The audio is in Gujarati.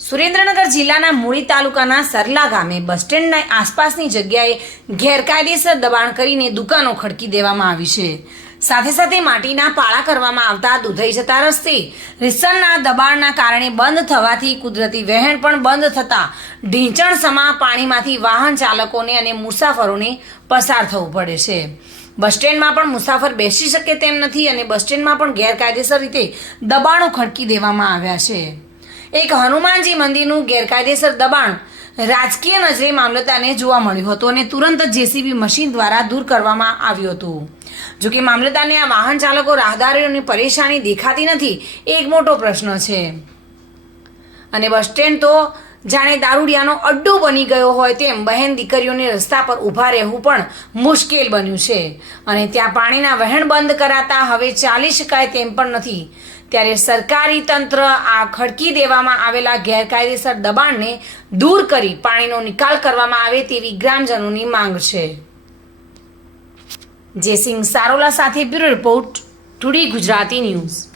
સુરેન્દ્રનગર જિલ્લાના મૂળી તાલુકાના સરલા ગામે બસ સ્ટેન્ડના આસપાસની જગ્યાએ ગેરકાયદેસર દબાણ કરીને દુકાનો ખડકી દેવામાં આવી છે. સાથે સાથે માટીના પાળા કરવામાં આવતા દુધઈ જતા રસ્તે રીસણના દબાણના કારણે બંધ થવાથી કુદરતી વહેણ પણ બંધ થતા ઢીંચણ સમા પાણીમાંથી વાહન ચાલકોને અને મુસાફરોને પસાર થવું પડે છે. બસ સ્ટેન્ડમાં પણ મુસાફર બેસી શકે તેમ નથી અને બસ સ્ટેન્ડમાં પણ ગેરકાયદેસર રીતે દબાણો ખડકી દેવામાં આવ્યા છે. એક હનુમાનજી મંદિરનું ગેરકાયદેસર દબાણ. રાજકીય નજરે મામલતદારને જોવા મળ્યું હતું અને તુરંત જેસીબી મશીન દ્વારા દૂર કરવામાં આવ્યું હતું. જોકે મામલતદારને આ વાહન ચાલકો રાહદારીઓની પરેશાની દેખાતી નથી, એ એક મોટો પ્રશ્ન છે. અને બસ સ્ટેન્ડ તો જાણે દારૂડિયાનો અડ્ડો બની ગયો હોય તેમ બહેન દીકરીઓને રસ્તા પર ઊભા રહેવું પણ મુશ્કેલ બન્યું છે. અને ત્યાં પાણીના વહેણ બંધ કરાતા હવે ચાલી શકાય તેમ પણ નથી. ત્યારે સરકારી તંત્ર આ ખડકી દેવામાં આવેલા ગેરકાયદેસર દબાણને દૂર કરી પાણીનો નિકાલ કરવામાં આવે તેવી ગ્રામજનોની માંગ છે. જયસિંહ સારોલા સાથે bureau report, today Gujarati news.